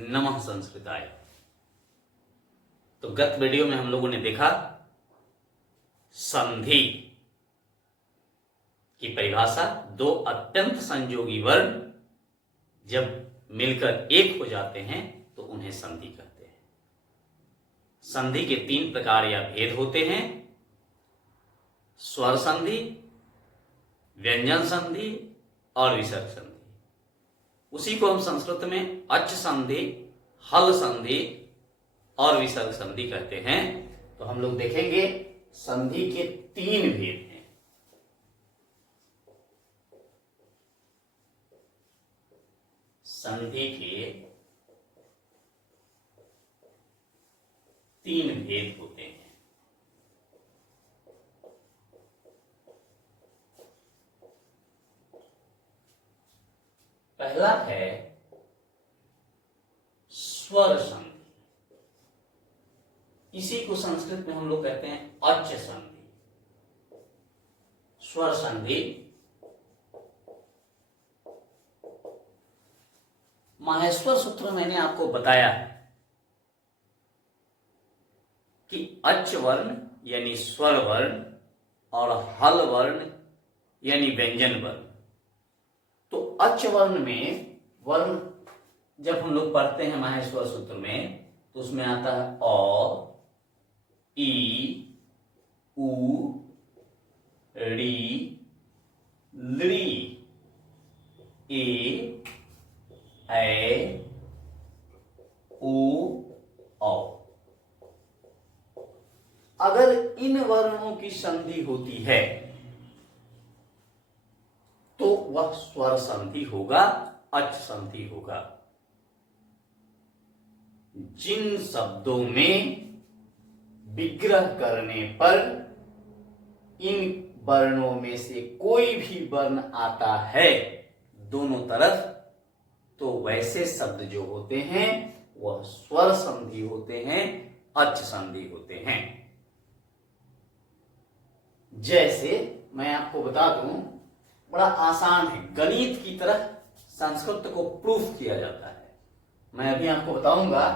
नमः संस्कृताय। तो गत वीडियो में हम लोगों ने देखा संधि की परिभाषा। दो अत्यंत संयोगी वर्ण जब मिलकर एक हो जाते हैं तो उन्हें संधि कहते हैं। संधि के तीन प्रकार या भेद होते हैं: स्वर संधि, व्यंजन संधि और विसर्ग संधि। उसी को हम संस्कृत में अच संधि, हल संधि और विसर्ग संधि कहते हैं। तो हम लोग देखेंगे संधि के तीन भेद हैं। संधि के तीन भेद होते हैं। पहला है स्वर संधि। इसी को संस्कृत में हम लोग कहते हैं अच संधि। स्वर संधि माहेश्वर सूत्र मैंने आपको बताया कि अच वर्ण यानी स्वर वर्ण और हल वर्ण यानी व्यंजन वर्ण। तो अच वर्ण में वर्ण जब हम लोग पढ़ते हैं माहेश्वर सूत्र में तो उसमें आता है अ, ई, उ, री, लृ, ए, ऐ, ओ, औ। अगर इन वर्णों की संधि होती है तो वह स्वर संधि होगा, अच संधि होगा। जिन शब्दों में विग्रह करने पर इन वर्णों में से कोई भी वर्ण आता है दोनों तरफ, तो वैसे शब्द जो होते हैं वह स्वर संधि होते हैं, अच संधि होते हैं। जैसे मैं आपको बता दूं, बड़ा आसान है, गणित की तरह संस्कृत को प्रूफ किया जाता है। मैं अभी आपको बताऊंगा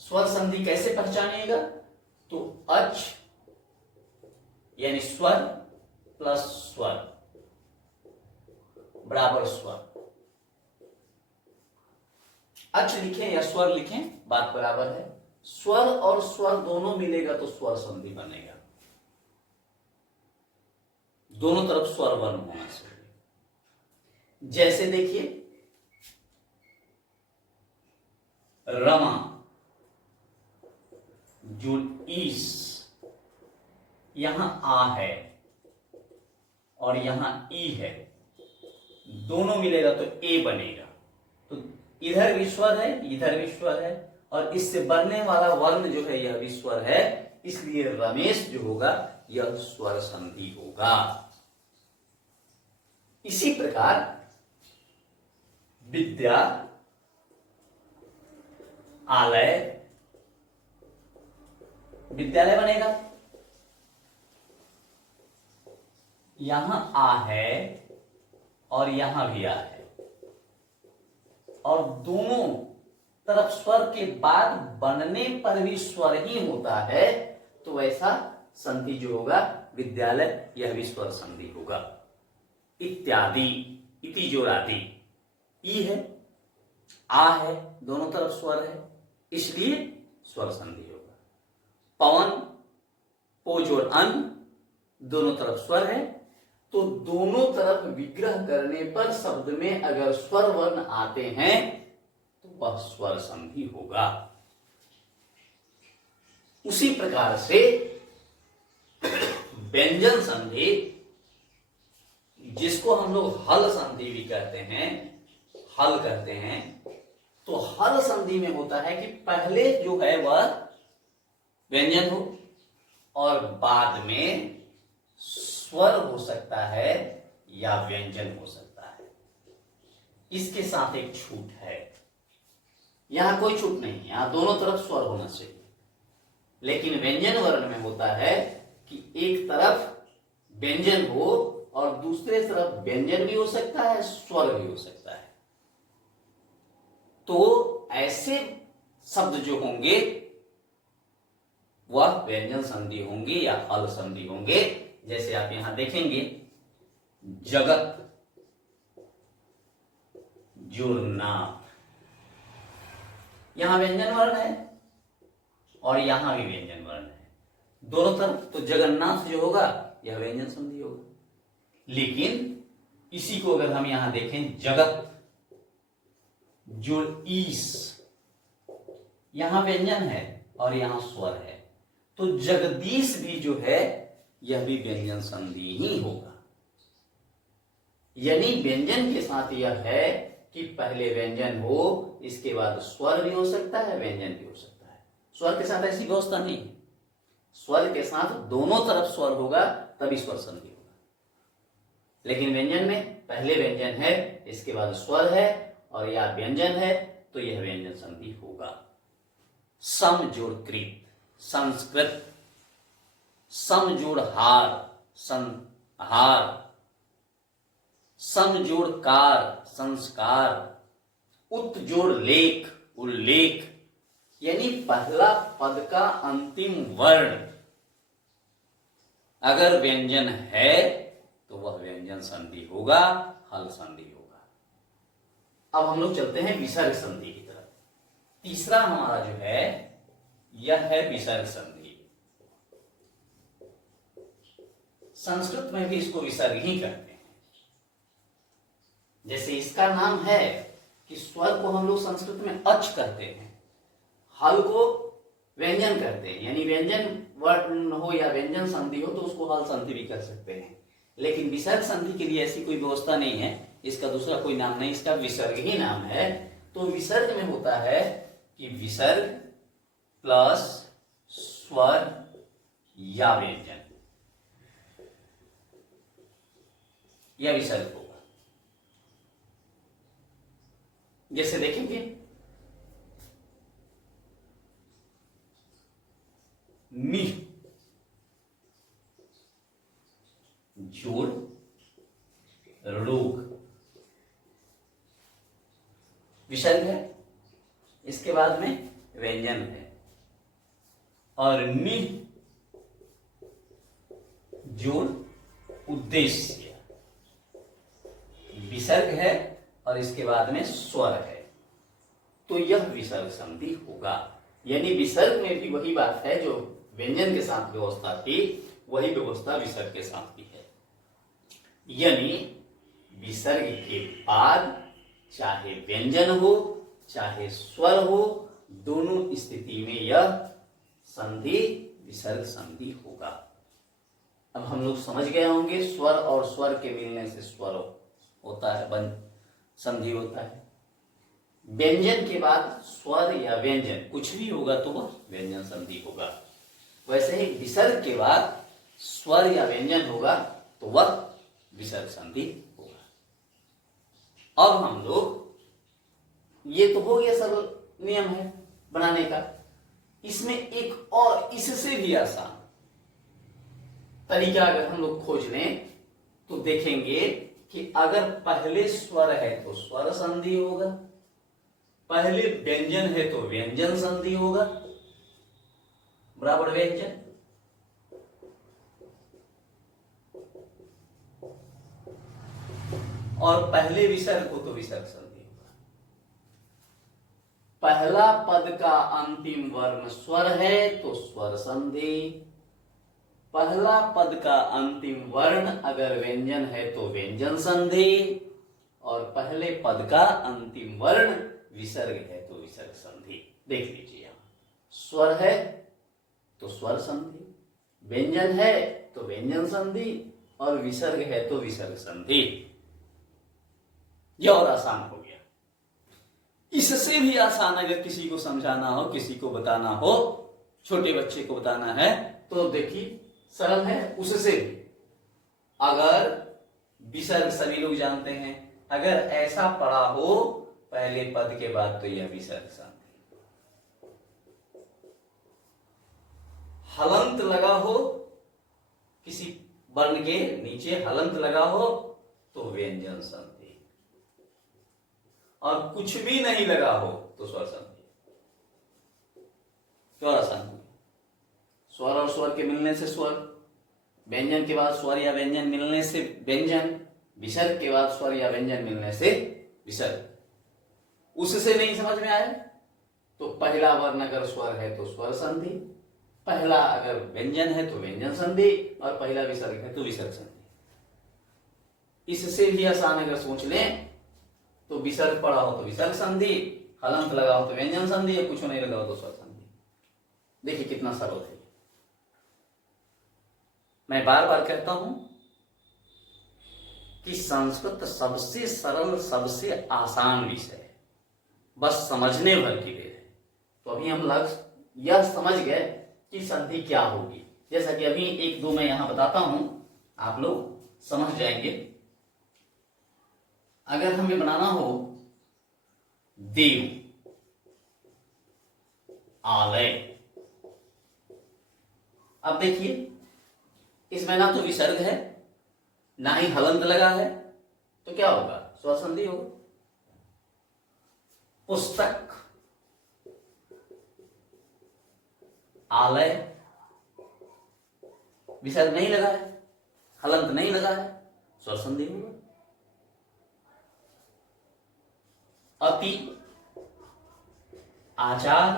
स्वर संधि कैसे पहचानिएगा। तो अच यानी स्वर प्लस स्वर बराबर स्वर। अच लिखें या स्वर लिखें, बात बराबर है। स्वर और स्वर दोनों मिलेगा तो स्वर संधि बनेगा। दोनों तरफ स्वर वर्ण होना चाहिए। जैसे देखिए रमा, जो ईस, यहां आ है और यहां ई है, दोनों मिलेगा तो ए बनेगा। तो इधर भी स्वर है, इधर भी स्वर है, और इससे बनने वाला वर्ण जो है यह भी स्वर है, इसलिए रमेश जो होगा यह स्वर संधि होगा। इसी प्रकार विद्या, आलय, विद्यालय बनेगा। यहां आ है और यहां भी आ है, और दोनों तरफ स्वर के बाद बनने पर भी स्वर ही होता है, तो ऐसा संधि जो होगा विद्यालय, यह भी स्वर संधि होगा। इत्यादि, इति जोरादि, ई है, आ है, दोनों तरफ स्वर है, इसलिए स्वर संधि होगा। पवन, पो जोड़ अन, दोनों तरफ स्वर है, तो दोनों तरफ विग्रह करने पर शब्द में अगर स्वर वर्ण आते हैं तो वह स्वर संधि होगा। उसी प्रकार से व्यंजन संधि, जिसको हम लोग हल संधि भी कहते हैं, हल कहते हैं, तो हल संधि में होता है कि पहले जो है वह व्यंजन हो और बाद में स्वर हो सकता है या व्यंजन हो सकता है। इसके साथ एक छूट है, यहां कोई छूट नहीं है, यहां दोनों तरफ स्वर होना चाहिए। लेकिन व्यंजन वर्ण में होता है कि एक तरफ व्यंजन हो और दूसरे तरफ व्यंजन भी हो सकता है, स्वर भी हो सकता है। तो ऐसे शब्द जो होंगे वह व्यंजन संधि होंगे या हल संधि होंगे। जैसे आप यहां देखेंगे, जगत, जुर्नाप, यहां व्यंजन वर्ण है और यहां भी व्यंजन वर्ण है, दोनों तरफ। तो जगन्नाथ जो होगा यह व्यंजन संधि होगा। लेकिन इसी को अगर हम यहां देखें, जगत, जुड़ईस, यहां व्यंजन है और यहां स्वर है, तो जगदीश भी जो है यह भी व्यंजन संधि ही होगा। यानी व्यंजन के साथ यह है कि पहले व्यंजन हो, इसके बाद स्वर भी हो सकता है, व्यंजन भी हो सकता है। स्वर के साथ ऐसी व्यवस्था नहीं है। स्वर के साथ दोनों तरफ स्वर होगा तभी स्वर संधि होगा। लेकिन व्यंजन में पहले व्यंजन है, इसके बाद स्वर है और या व्यंजन है, तो यह व्यंजन संधि होगा। सम जोड़ कृत, संस्कृत, सम जोड़ हार, संहार, सम जोड़ कार, संस्कार, उत जोड़ लेख, उल्लेख। यानी पहला पद का अंतिम वर्ण अगर व्यंजन है तो वह व्यंजन संधि होगा, हल संधि होगा। अब हम लोग चलते हैं विसर्ग संधि की तरफ। तीसरा हमारा जो है यह है विसर्ग संधि। संस्कृत में भी इसको विसर्ग ही कहते हैं। जैसे इसका नाम है कि स्वर को हम लोग संस्कृत में अच कहते हैं, हल को व्यंजन करते हैं। यानी व्यंजन वर्ण हो या व्यंजन संधि हो तो उसको हल संधि भी कर सकते हैं। लेकिन विसर्ग संधि के लिए ऐसी कोई व्यवस्था नहीं है, इसका दूसरा कोई नाम नहीं, इसका विसर्ग ही नाम है। तो विसर्ग में होता है कि विसर्ग प्लस स्वर या व्यंजन, यह विसर्ग होगा। जैसे देखेंगे, नि जोड़ रोग, विसर्ग है, इसके बाद में व्यंजन है। और नि जोड़ उद्देश्य, विसर्ग है और इसके बाद में स्वर है, तो यह विसर्ग संधि होगा। यानी विसर्ग में भी वही बात है जो व्यंजन के साथ व्यवस्था थी, वही व्यवस्था विसर्ग के साथ भी है। यानी विसर्ग के बाद चाहे व्यंजन हो चाहे स्वर हो, दोनों स्थिति में यह संधि विसर्ग संधि होगा। अब हम लोग समझ गए होंगे, स्वर और स्वर के मिलने से स्वर होता है, बंद संधि होता है। व्यंजन के बाद स्वर या व्यंजन कुछ भी होगा तो वह व्यंजन संधि होगा। वैसे ही विसर्ग के बाद स्वर या व्यंजन होगा तो वह विसर्ग संधि होगा। अब हम लोग, ये तो हो गया सब नियम है बनाने का। इसमें एक और इससे भी आसान तरीका अगर हम लोग खोज लें तो देखेंगे कि अगर पहले स्वर है तो स्वर संधि होगा, पहले व्यंजन है तो व्यंजन संधि होगा, बराबर व्यंजन, और पहले विसर्ग हो तो विसर्ग संधि होगा। पहला पद का अंतिम वर्ण स्वर है तो स्वर संधि, पहला पद का अंतिम वर्ण अगर व्यंजन है तो व्यंजन संधि, और पहले पद का अंतिम वर्ण विसर्ग है तो विसर्ग संधि। देख लीजिए, यहां स्वर है तो स्वर संधि, व्यंजन है तो व्यंजन संधि, और विसर्ग है तो विसर्ग संधि। यह और आसान हो गया। इससे भी आसान अगर किसी को समझाना हो, किसी को बताना हो, छोटे बच्चे को बताना है तो देखिए सरल है। उससे भी अगर विसर्ग सभी लोग जानते हैं, अगर ऐसा पड़ा हो पहले पद के बाद तो यह विसर्ग संधि। हलंत लगा हो, किसी वर्ण के नीचे हलंत लगा हो तो व्यंजन संधि, और कुछ भी नहीं लगा हो तो स्वर संधि। क्यों आसान हो? स्वर और स्वर के मिलने से स्वर, व्यंजन के बाद स्वर या व्यंजन मिलने से व्यंजन, विसर्ग के बाद स्वर या व्यंजन मिलने से विसर्ग। उससे नहीं समझ में आया तो पहला वर्ण अगर स्वर है तो स्वर संधि, पहला अगर व्यंजन है तो व्यंजन संधि, और पहला विसर्ग है तो विसर्ग संधि। इससे भी आसान अगर सोच लें तो विसर्ग पड़ा हो तो विसर्ग संधि, हलंत लगा हो तो व्यंजन संधि, या कुछ नहीं लगा हो तो स्वर संधि। देखिए कितना सरल है। मैं बार बार कहता हूं कि संस्कृत सबसे सरल, सबसे आसान विषय है, बस समझने भर की देर है। तो अभी हम यह समझ गए कि संधि क्या होगी। जैसा कि अभी एक दो मैं यहां बताता हूं, आप लोग समझ जाएंगे। अगर हमें बनाना हो देव, आलय, अब देखिए इसमें ना तो विसर्ग है ना ही हलंत लगा है, तो क्या होगा? स्वर संधि होगा। पुस्तक, आलय, विसर्ग नहीं लगा है, हलंत नहीं लगा है, स्वर संधि होगा। अति, आचार,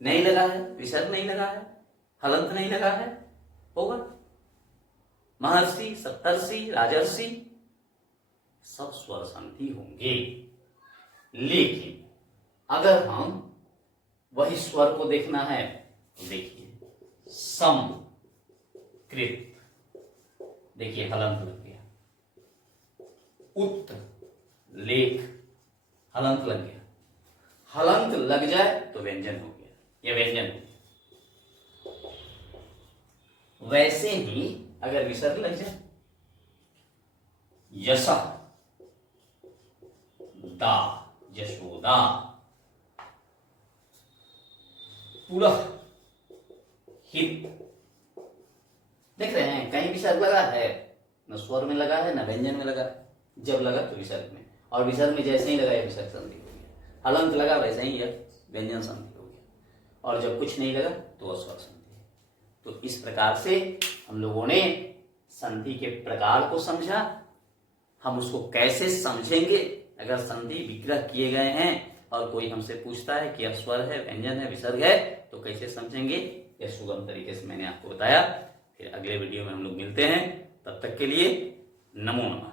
नहीं लगा है, विसर्ग नहीं लगा है, हलंत नहीं लगा है, होगा। महर्षि, सप्तर्षि, राजर्षि, सब स्वर संधि होंगे। लेकिन अगर हम वही स्वर को देखना है तो देखिए सम, कृत, देखिए हलंत लग गया। उत, लेख, हलंत लग गया। हलंत लग जाए तो व्यंजन हो गया, यह व्यंजन हो गया। वैसे ही अगर विसर्ग लग जाए, यशा, दा, यशोदा, पुलह, हित, देख रहे हैं कहीं विसर्ग लगा है, न स्वर में लगा है न व्यंजन में लगा है। जब लगा तो विसर्ग में, और विसर्ग में जैसे ही लगा यह विसर्ग संधि हो गया। हलंत लगा वैसे ही यह व्यंजन संधि हो गया, और जब कुछ नहीं लगा तो वह स्वर संधि। तो इस प्रकार से हम लोगों ने संधि के प्रकार को समझा। हम उसको कैसे समझेंगे? अगर संधि विग्रह किए गए हैं और कोई हमसे पूछता है कि यह स्वर है, व्यंजन है, विसर्ग है, तो कैसे समझेंगे, यह सुगम तरीके से मैंने आपको बताया। फिर अगले वीडियो में हम लोग मिलते हैं, तब तक के लिए नमो नमः।